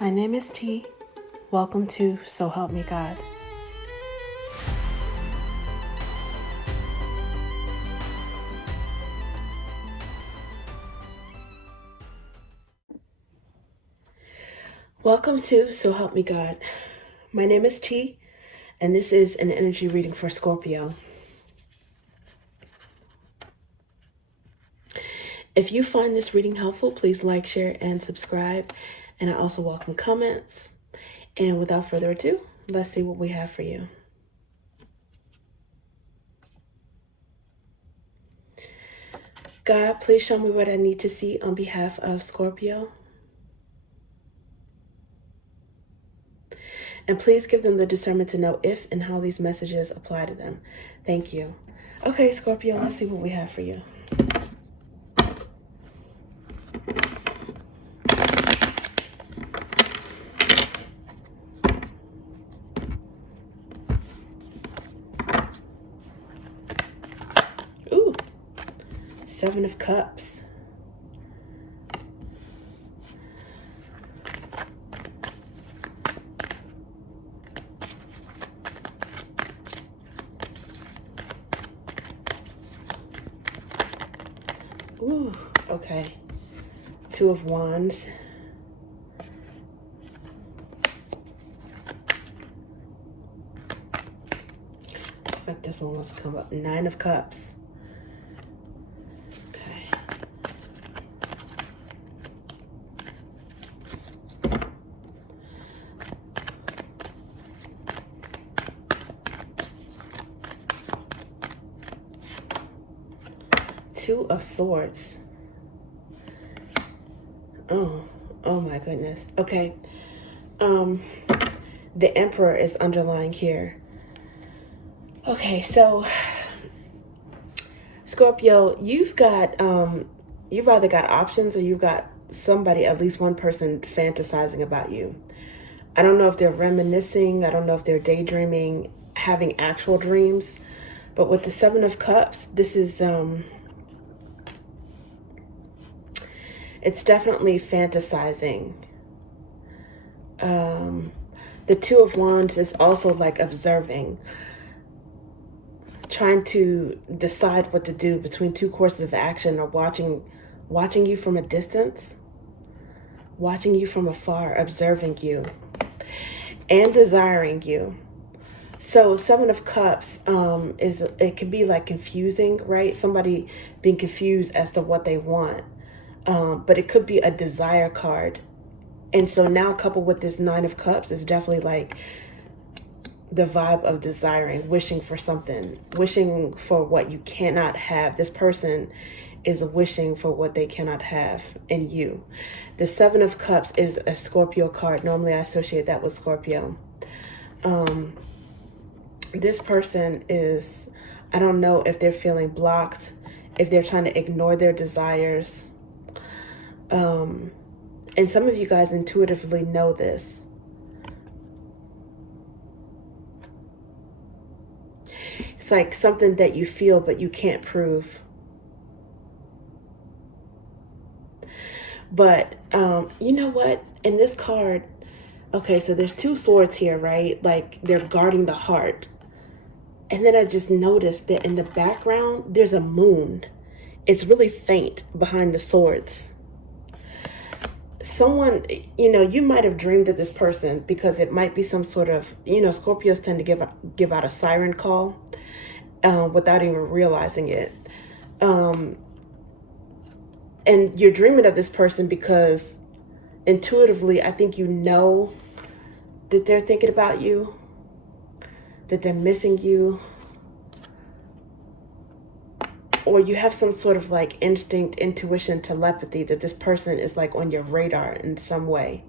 My name is T. Welcome to So Help Me God. Welcome to So Help Me God. My name is T, and this is an energy reading for Scorpio. If you find this reading helpful, please like, share, and subscribe. And I also welcome comments. And without further ado, let's see what we have for you. God, please show me what I need to see on behalf of Scorpio. And please give them the discernment to know if and how these messages apply to them. Thank you. Okay, Scorpio, let's see what we have for you. Ooh, 7 of Cups. Ooh, okay. 2 of Wands. Looks like this one wants to come up. 9 of Cups. Okay. Two of Swords. Oh my goodness. Okay. The Emperor is underlying here. Okay, so Scorpio, you've either got options or you've got somebody, at least one person, fantasizing about you. I don't know if they're reminiscing. I don't know if they're daydreaming, having actual dreams. But with the 7 of Cups, this is it's definitely fantasizing. The 2 of Wands is also like observing, trying to decide what to do between 2 courses of action, or watching you from a distance, watching you from afar, observing you, and desiring you. So 7 of Cups it can be like confusing, right? Somebody being confused as to what they want. But it could be a desire card. And so now coupled with this 9 of Cups is definitely like the vibe of desiring, wishing for something, wishing for what you cannot have. This person is wishing for what they cannot have in you. The 7 of Cups is a Scorpio card. Normally I associate that with Scorpio. This person is, I don't know if they're feeling blocked, if they're trying to ignore their desires. And some of you guys intuitively know this. It's like something that you feel, but you can't prove. But, you know what? In this card, okay, so there's 2 swords here, right? Like they're guarding the heart. And then I just noticed that in the background, there's a moon. It's really faint behind the swords. Someone, you might have dreamed of this person, because it might be some sort of, Scorpios tend to give out a siren call without even realizing it. And you're dreaming of this person because intuitively, I think you know that they're thinking about you, that they're missing you, or you have some sort of like instinct, intuition, telepathy that this person is like on your radar in some way.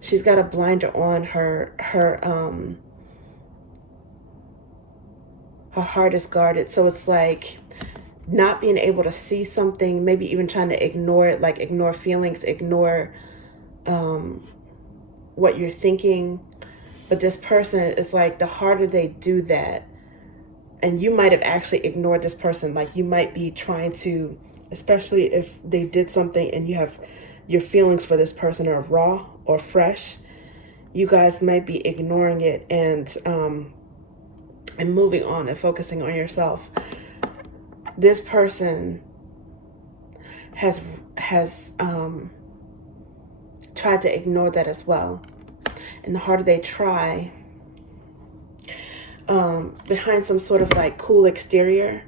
She's got a blinder on. Her heart is guarded. So it's like not being able to see something, maybe even trying to ignore it, like ignore feelings, ignore what you're thinking. But this person, it's like the harder they do that, and you might have actually ignored this person, like you might be trying to especially if they did something and you have your feelings for this person are raw or fresh. You guys might be ignoring it and moving on and focusing on yourself. This person has tried to ignore that as well. And the harder they try, behind some sort of like cool exterior,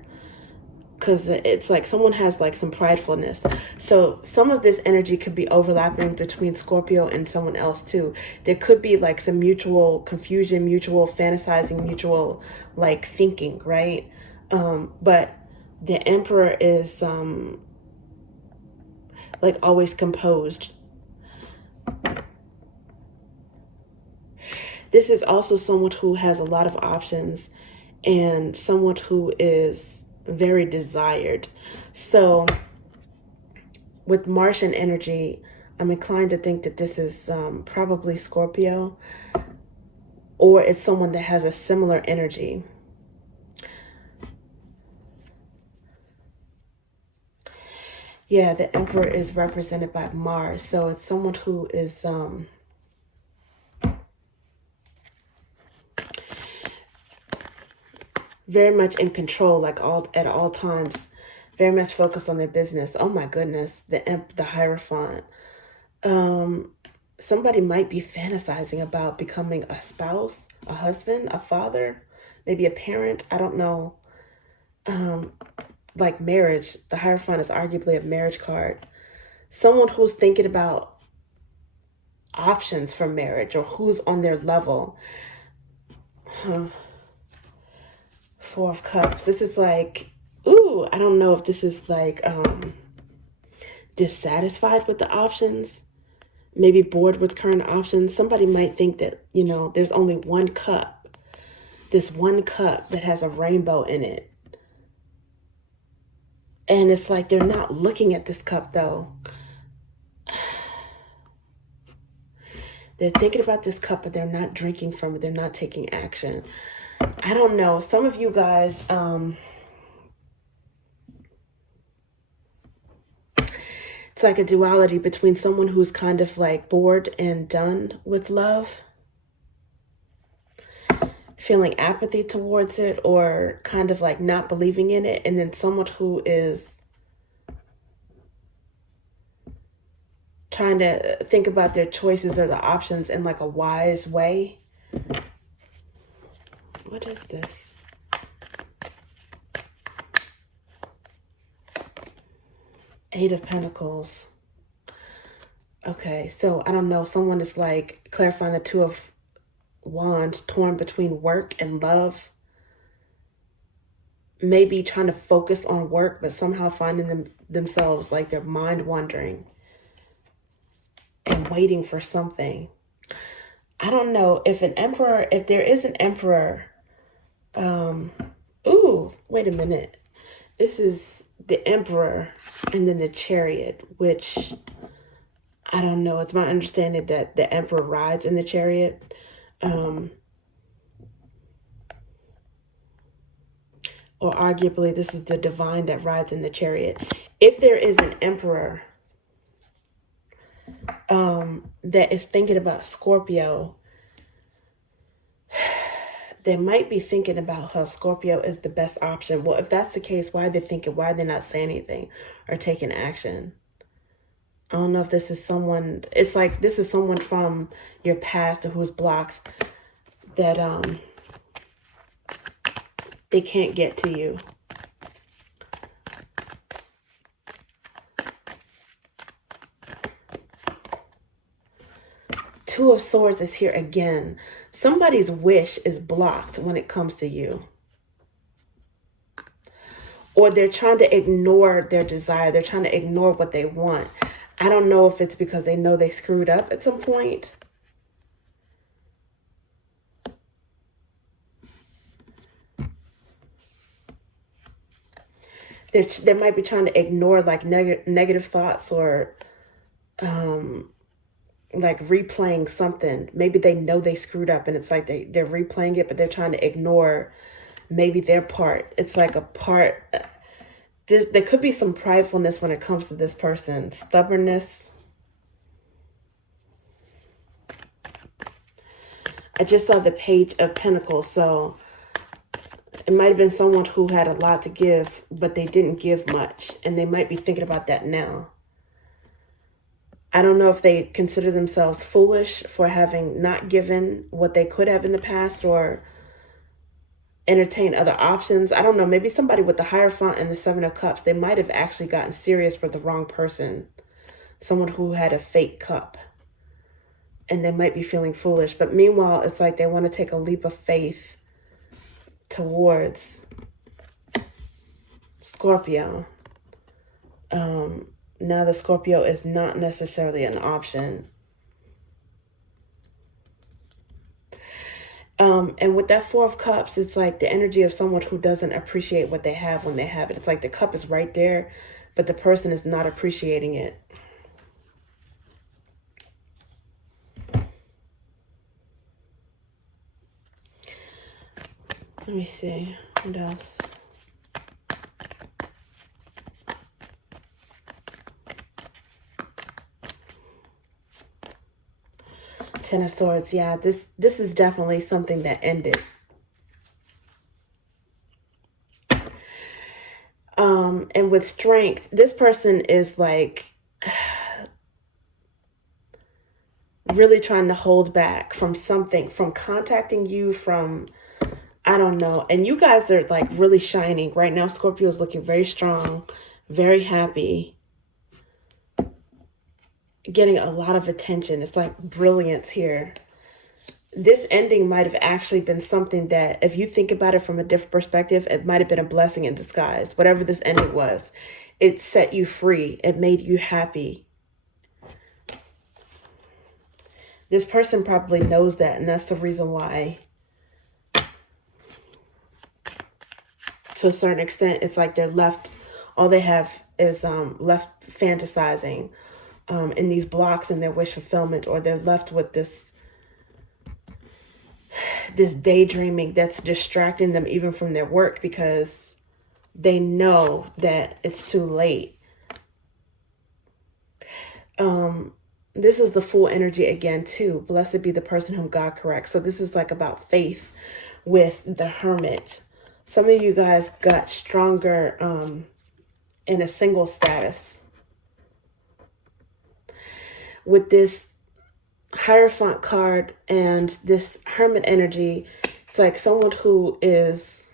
because it's like someone has like some pridefulness. So some of this energy could be overlapping between Scorpio and someone else too. There could be like some mutual confusion, mutual fantasizing, mutual like thinking, right? But the Emperor is like always composed. This is also someone who has a lot of options and someone who is very desired. So with Martian energy, I'm inclined to think that this is probably Scorpio, or it's someone that has a similar energy. Yeah, the Emperor is represented by Mars. So it's someone who is very much in control, like at all times, very much focused on their business. Oh my goodness, the Hierophant. Somebody might be fantasizing about becoming a spouse, a husband, a father, maybe a parent. I don't know. Like marriage, the Hierophant is arguably a marriage card. Someone who's thinking about options for marriage or who's on their level. Four of Cups. This is like, ooh, I don't know if this is like dissatisfied with the options, maybe bored with current options. Somebody might think that, you know, there's only one cup, this one cup that has a rainbow in it. And it's like they're not looking at this cup though. They're thinking about this cup, but they're not drinking from it. They're not taking action. I don't know. Some of you guys, it's like a duality between someone who's kind of like bored and done with love, feeling apathy towards it, or kind of like not believing in it, and then someone who is trying to think about their choices or the options in like a wise way. What is this? Eight of Pentacles. Okay, so I don't know. Someone is like clarifying the Two of Wands, torn between work and love. Maybe trying to focus on work, but somehow finding themselves like their mind wandering and waiting for something. I don't know if there is an Emperor. Ooh, wait a minute. This is the Emperor and then the Chariot, which I don't know. It's my understanding that the Emperor rides in the Chariot. Or arguably this is the Divine that rides in the Chariot. If there is an Emperor that is thinking about Scorpio, they might be thinking about how Scorpio is the best option. Well, if that's the case, why are they thinking? Why are they not saying anything or taking action? I don't know if this is someone, it's like this is someone from your past who's blocked that they can't get to you. Two of Swords is here again. Somebody's wish is blocked when it comes to you. Or they're trying to ignore their desire. They're trying to ignore what they want. I don't know if it's because they know they screwed up at some point. They might be trying to ignore like negative thoughts or like replaying something. Maybe they know they screwed up and it's like they're replaying it, but they're trying to ignore maybe their part. It's like a part there could be some pridefulness when it comes to this person. Stubbornness. I just saw the Page of Pentacles, so it might have been someone who had a lot to give, but they didn't give much, and they might be thinking about that now. I don't know if they consider themselves foolish for having not given what they could have in the past, or entertain other options. I don't know. Maybe somebody with the Hierophant and the Seven of Cups, they might have actually gotten serious with the wrong person. Someone who had a fake cup. And they might be feeling foolish. But meanwhile, it's like they want to take a leap of faith towards Scorpio. Now the Scorpio is not necessarily an option. And with that Four of Cups, it's like the energy of someone who doesn't appreciate what they have when they have it. It's like the cup is right there, but the person is not appreciating it. Let me see. What else? Ten of Swords. Yeah, this is definitely something that ended. And with Strength, this person is like really trying to hold back from something, from contacting you, from, I don't know. And you guys are like really shining right now. Scorpio is looking very strong, very happy, getting a lot of attention. It's like brilliance here. This ending might have actually been something that, if you think about it from a different perspective, it might have been a blessing in disguise. Whatever this ending was, it set you free. It made you happy. This person probably knows that, and that's the reason why, to a certain extent, it's like they're left, all they have is left fantasizing in these blocks in their wish fulfillment, or they're left with this daydreaming that's distracting them even from their work, because they know that it's too late. This is the Fool energy again too. Blessed be the person whom God corrects. So this is like about faith with the Hermit. Some of you guys got stronger in a single status. With this Hierophant card and this Hermit energy, it's like someone who is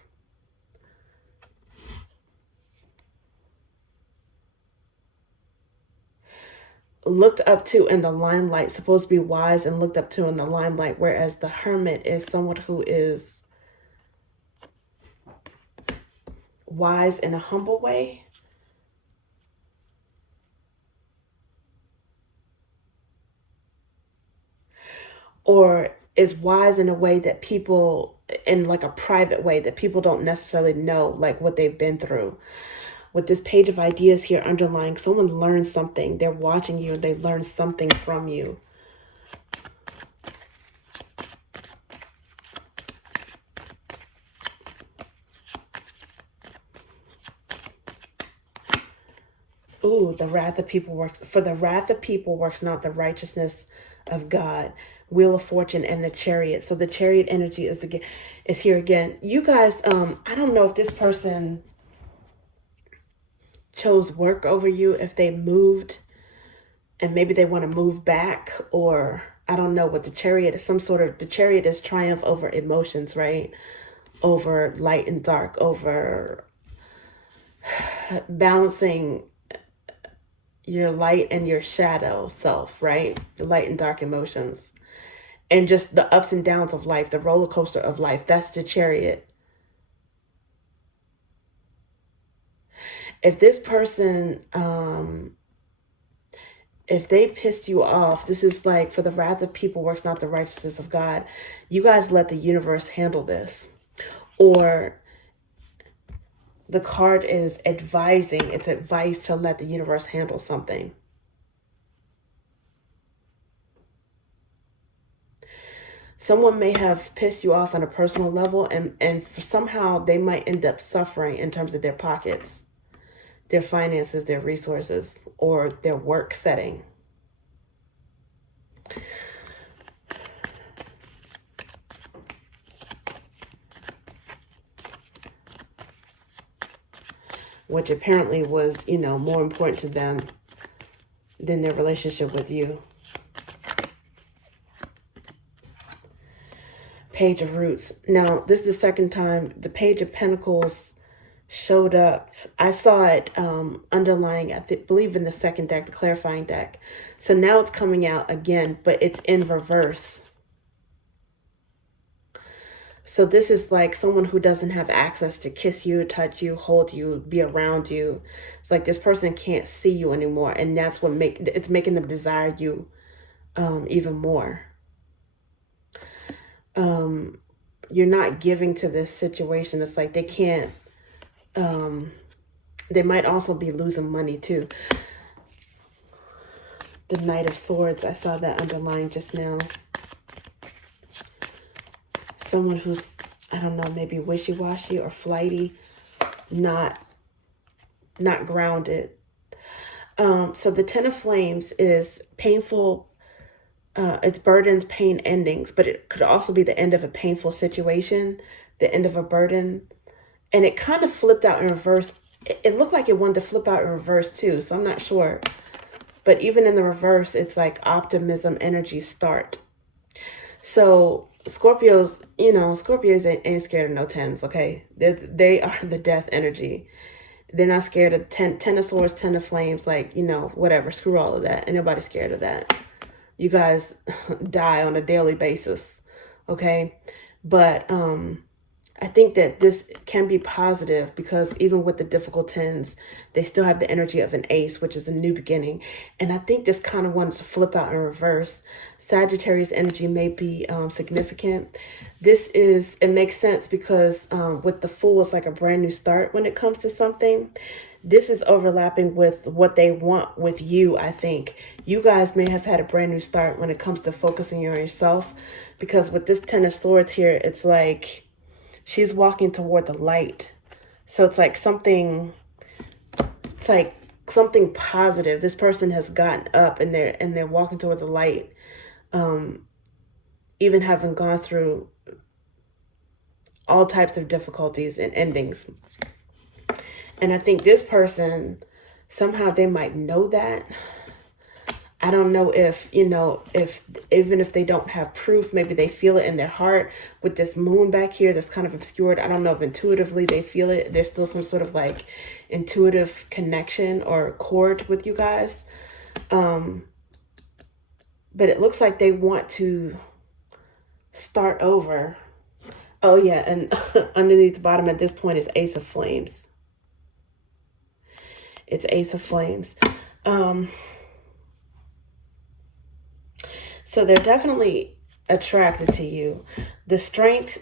looked up to in the limelight, supposed to be wise and looked up to in the limelight, whereas the Hermit is someone who is wise in a humble way. Or is wise in a way that people, in like a private way that people don't necessarily know, like what they've been through. With this Page of Ideas here underlying, someone learns something. They're watching you and they learn something from you. Ooh, the wrath of people works. For the wrath of people works not the righteousness of God. Wheel of Fortune and the Chariot. So the Chariot energy is here again. You guys, I don't know if this person chose work over you, if they moved and maybe they want to move back, or I don't know what the Chariot is. Some sort of, the Chariot is triumph over emotions, right? Over light and dark, over balancing your light and your shadow self, right? The light and dark emotions. And just the ups and downs of life, the roller coaster of life. That's the Chariot. If this person, if they pissed you off, this is like, for the wrath of people works not the righteousness of God. You guys let the universe handle this. Or the card is advising, it's advice to let the universe handle something. Someone may have pissed you off on a personal level, and somehow they might end up suffering in terms of their pockets. their finances, their resources, or their work setting. Which apparently was, more important to them than their relationship with you. Page of Roots. Now, this is the second time the Page of Pentacles showed up. I saw it underlying, I believe in the second deck, the clarifying deck. So now it's coming out again, but it's in reverse. So this is like someone who doesn't have access to kiss you, touch you, hold you, be around you. It's like this person can't see you anymore, and that's what it's making them desire you even more. You're not giving to this situation. It's like they can't, they might also be losing money too. The Knight of Swords, I saw that underlying just now. Someone who's, I don't know, maybe wishy-washy or flighty, not grounded. So the Ten of Flames is painful. It's burdens, pain, endings, but it could also be the end of a painful situation, the end of a burden. And it kind of flipped out in reverse. It looked like it wanted to flip out in reverse too, so I'm not sure. But even in the reverse, it's like optimism, energy, start. So Scorpios, Scorpios ain't scared of no tens, okay? They are the death energy. They're not scared of ten of swords, 10 of flames, like, whatever. Screw all of that. Ain't nobody scared of that. You guys die on a daily basis, okay? But I think that this can be positive because even with the difficult tens, they still have the energy of an ace, which is a new beginning. And I think this kind of wants to flip out in reverse. Sagittarius energy may be significant. It makes sense because with the Fool, it's like a brand new start when it comes to something. This is overlapping with what they want with you, I think. You guys may have had a brand new start when it comes to focusing on yourself, because with this Ten of Swords here, it's like she's walking toward the light. So it's like something positive. This person has gotten up and they're walking toward the light. Even having gone through all types of difficulties and endings. And I think this person, somehow they might know that. I don't know if, even if they don't have proof, maybe they feel it in their heart with this moon back here that's kind of obscured. I don't know if intuitively they feel it. There's still some sort of like intuitive connection or accord with you guys. But it looks like they want to start over. Oh yeah, and underneath the bottom at this point is Ace of Flames. It's Ace of Flames. So they're definitely attracted to you. The strength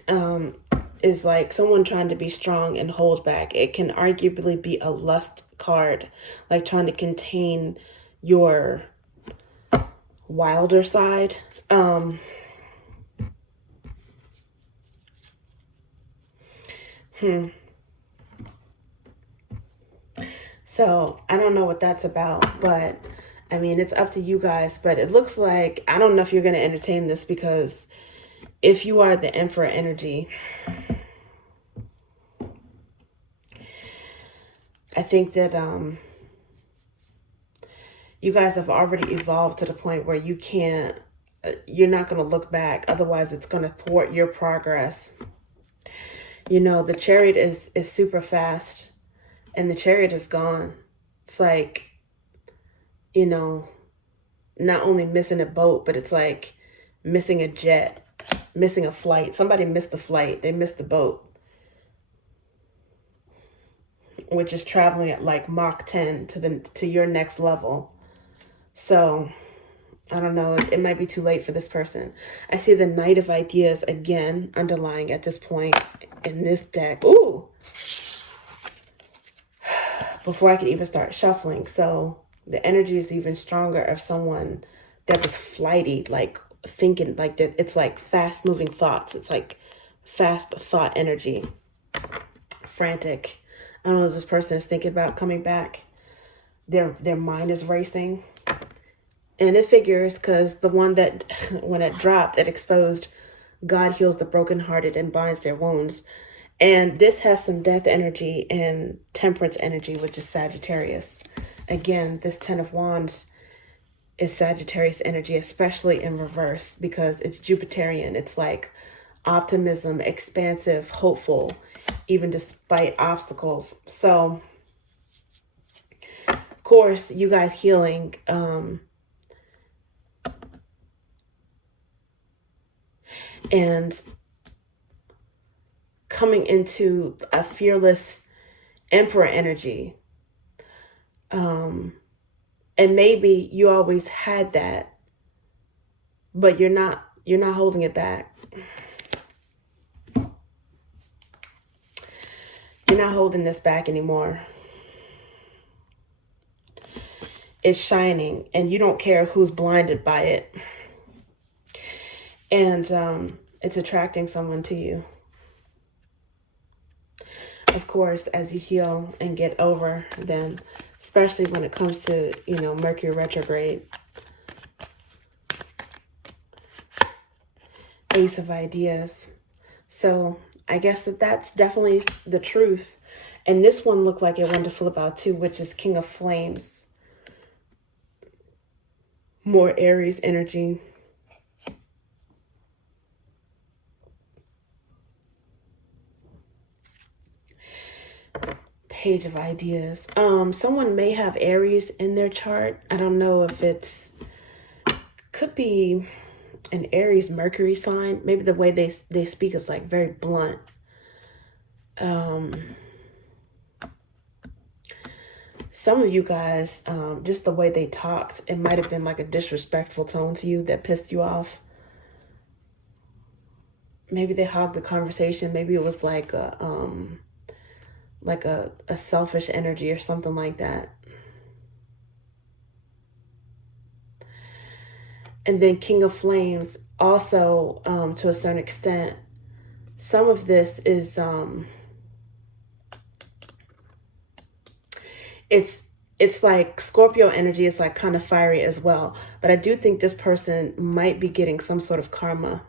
is like someone trying to be strong and hold back. It can arguably be a lust card, like trying to contain your wilder side. So I don't know what that's about, but I mean, it's up to you guys. But it looks like, I don't know if you're going to entertain this, because if you are the Emperor energy, I think that you guys have already evolved to the point where you're not going to look back. Otherwise, it's going to thwart your progress. The Chariot is super fast. And the Chariot is gone. It's like, not only missing a boat, but it's like missing a jet, missing a flight. Somebody missed the flight. They missed the boat, which is traveling at like Mach 10 to your next level. So I don't know. It might be too late for this person. I see the Knight of Ideas again underlying at this point in this deck. Ooh. Before I could even start shuffling. So the energy is even stronger of someone that was flighty, like thinking like that. It's like fast moving thoughts. It's like fast thought energy, frantic. I don't know if this person is thinking about coming back. Their mind is racing. And it figures because the one that, when it dropped, it exposed God heals the brokenhearted and binds their wounds. And this has some death energy and temperance energy, which is Sagittarius. Again, this 10 of Wands is Sagittarius energy, especially in reverse, because it's Jupiterian. It's like optimism, expansive, hopeful, even despite obstacles. So, of course, you guys healing, and coming into a fearless emperor energy. And maybe you always had that, but you're not holding it back. You're not holding this back anymore. It's shining and you don't care who's blinded by it. And it's attracting someone to you. Of course, as you heal and get over them, especially when it comes to, Mercury retrograde. Ace of Ideas. So I guess that's definitely the truth. And this one looked like it wanted to flip out too, which is King of Flames. More Aries energy. Page of Ideas. Someone may have Aries in their chart. I don't know if could be an Aries Mercury sign. Maybe the way they speak is like very blunt. Some of you guys, just the way they talked, it might have been like a disrespectful tone to you that pissed you off. Maybe they hogged the conversation. Maybe it was like a selfish energy or something like that. And then King of Flames, also, to a certain extent, some of this is, it's like Scorpio energy is like kind of fiery as well. But I do think this person might be getting some sort of karma.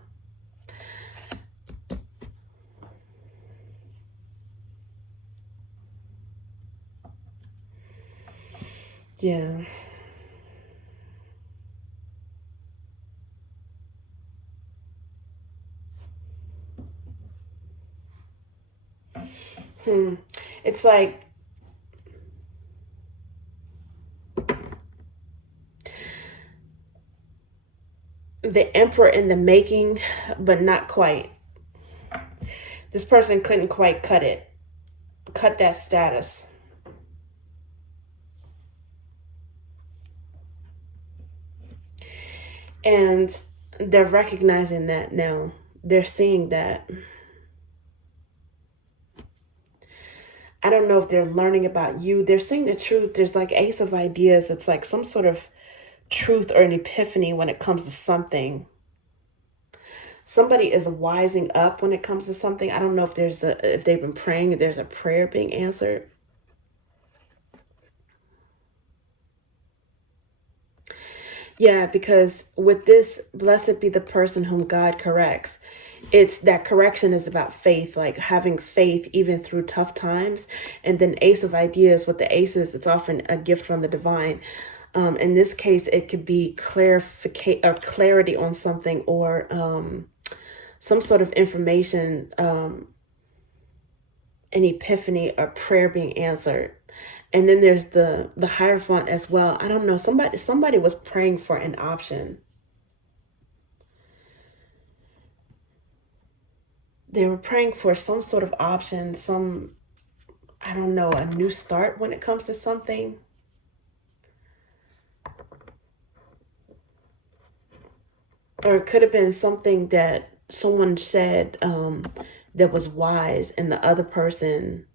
Yeah. It's like the emperor in the making, but not quite. This person couldn't quite cut that status. And they're recognizing that now. They're seeing that. I don't know if they're learning about you. They're seeing the truth. There's like Ace of Ideas. It's like some sort of truth or an epiphany when it comes to something. Somebody is wising up when it comes to something. I don't know if if they've been praying, if there's a prayer being answered. Yeah, because with this, blessed be the person whom God corrects. It's that correction is about faith, like having faith even through tough times. And then Ace of Ideas, with the aces, it's often a gift from the divine. In this case, it could be clarification or clarity on something, or some sort of information, an epiphany, or prayer being answered. And then there's the Hierophant as well. I don't know. Somebody was praying for an option. They were praying for some sort of option, I don't know, a new start when it comes to something. Or it could have been something that someone said that was wise, and the other person,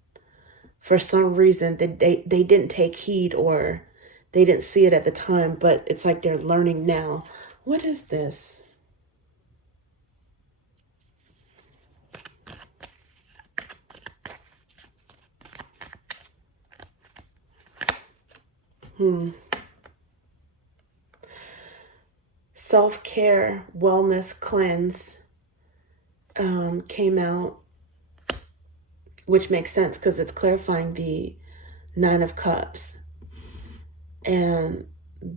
for some reason, they didn't take heed, or they didn't see it at the time, but it's like they're learning now. What is this? Self-care, wellness, cleanse came out, which makes sense because it's clarifying the Nine of Cups and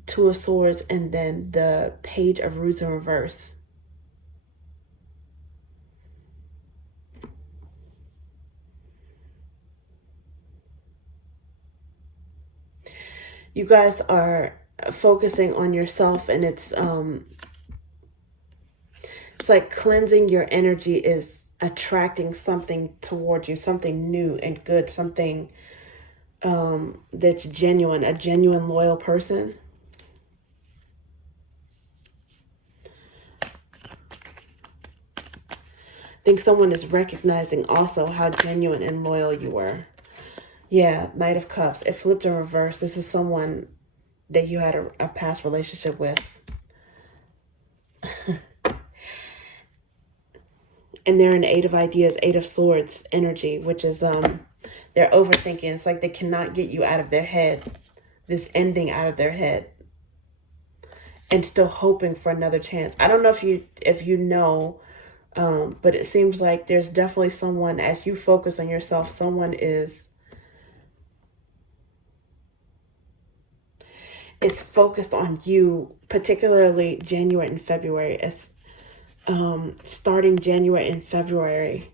Two of Swords, and then the Page of Roots in reverse. You guys are focusing on yourself, and it's like cleansing your energy is attracting something toward you, something new and good, something that's genuine, a genuine loyal person. I think someone is recognizing also how genuine and loyal you were. Yeah, Knight of Cups. It flipped in reverse. This is someone that you had a past relationship with. And they're in Eight of Ideas, Eight of Swords energy, which is they're overthinking. It's like they cannot get you out of their head, this ending out of their head, and still hoping for another chance. I don't know if you know, but it seems like there's definitely someone, as you focus on yourself, someone is focused on you, particularly January and February. It's starting January and February.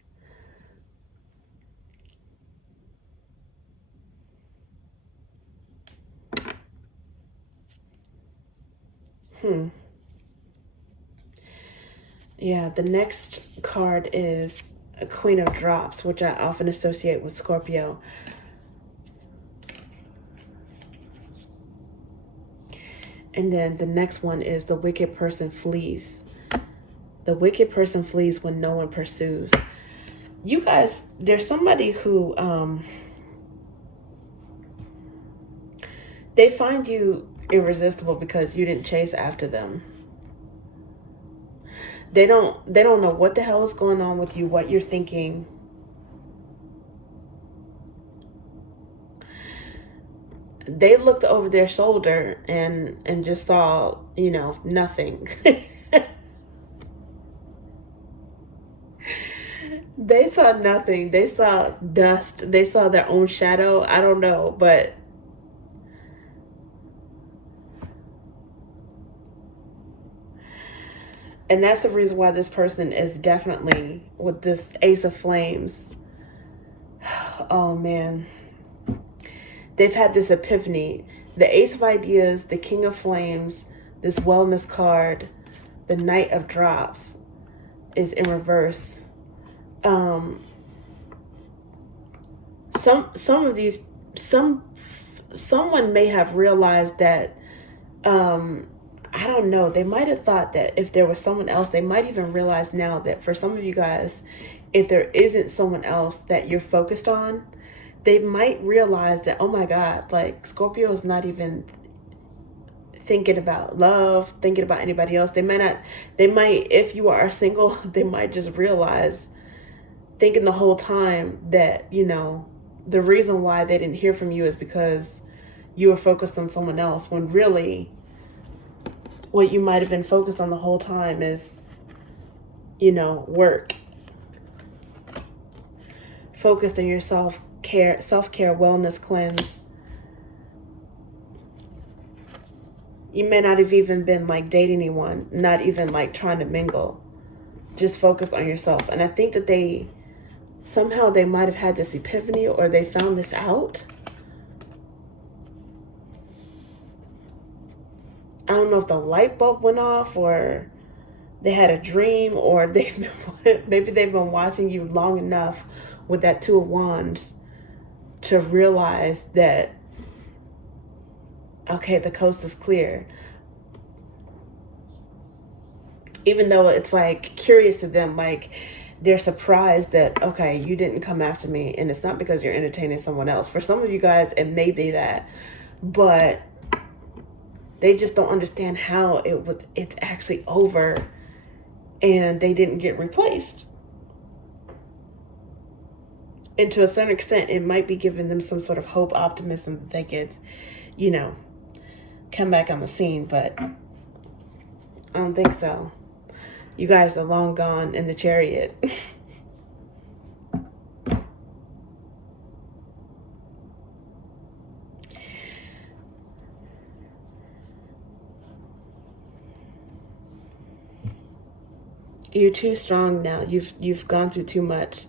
Yeah, the next card is a Queen of Drops, which I often associate with Scorpio. And then the next one is the wicked person flees. The wicked person flees when no one pursues. You guys, there's somebody who, they find you irresistible because you didn't chase after them. They don't know what the hell is going on with you, what you're thinking. They looked over their shoulder and just saw, nothing. They saw nothing. They saw dust. They saw their own shadow. I don't know, but and that's the reason why this person is definitely with this Ace of Flames. Oh man. They've had this epiphany. The Ace of Ideas, the King of Flames, this wellness card, the Knight of Drops is in reverse. Someone may have realized that, I don't know, they might have thought that if there was someone else, they might even realize now that for some of you guys, if there isn't someone else that you're focused on, they might realize that, oh my God, like Scorpio is not even thinking about love, thinking about anybody else. They might, if you are single, they might just realize, thinking the whole time that, the reason why they didn't hear from you is because you were focused on someone else, when really what you might have been focused on the whole time is, work. Focused on your self-care, wellness, cleanse. You may not have even been like dating anyone, not even like trying to mingle, just focused on yourself. And I think that somehow they might have had this epiphany, or they found this out. I don't know if the light bulb went off, or they had a dream, or maybe they've been watching you long enough with that Two of Wands to realize that, okay, the coast is clear. Even though it's like curious to them, like they're surprised that, okay, you didn't come after me, and it's not because you're entertaining someone else. For some of you guys, it may be that, but they just don't understand how it's actually over and they didn't get replaced. And to a certain extent, it might be giving them some sort of hope, optimism that they could, come back on the scene, but I don't think so. You guys are long gone in the Chariot. You're too strong now. You've gone through too much,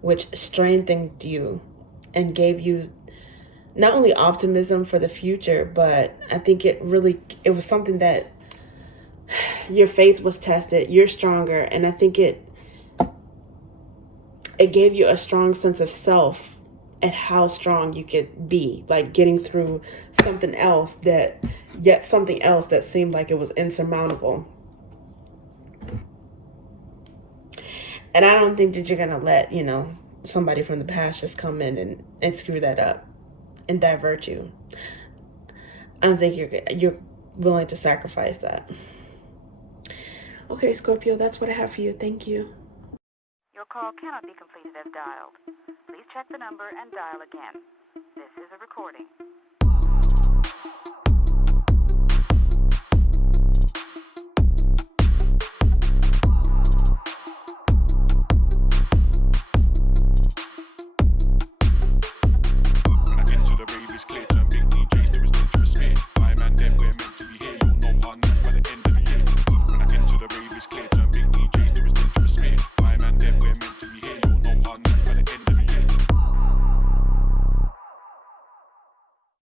which strengthened you and gave you not only optimism for the future, but I think it was something that your faith was tested. You're stronger, and I think it gave you a strong sense of self and how strong you could be, like getting through something else that seemed like it was insurmountable. And I don't think that you're gonna let, somebody from the past just come in and screw that up and divert you. I don't think you're willing to sacrifice that. Okay, Scorpio, that's what I have for you. Thank you. Your call cannot be completed as dialed. Please check the number and dial again. This is a recording.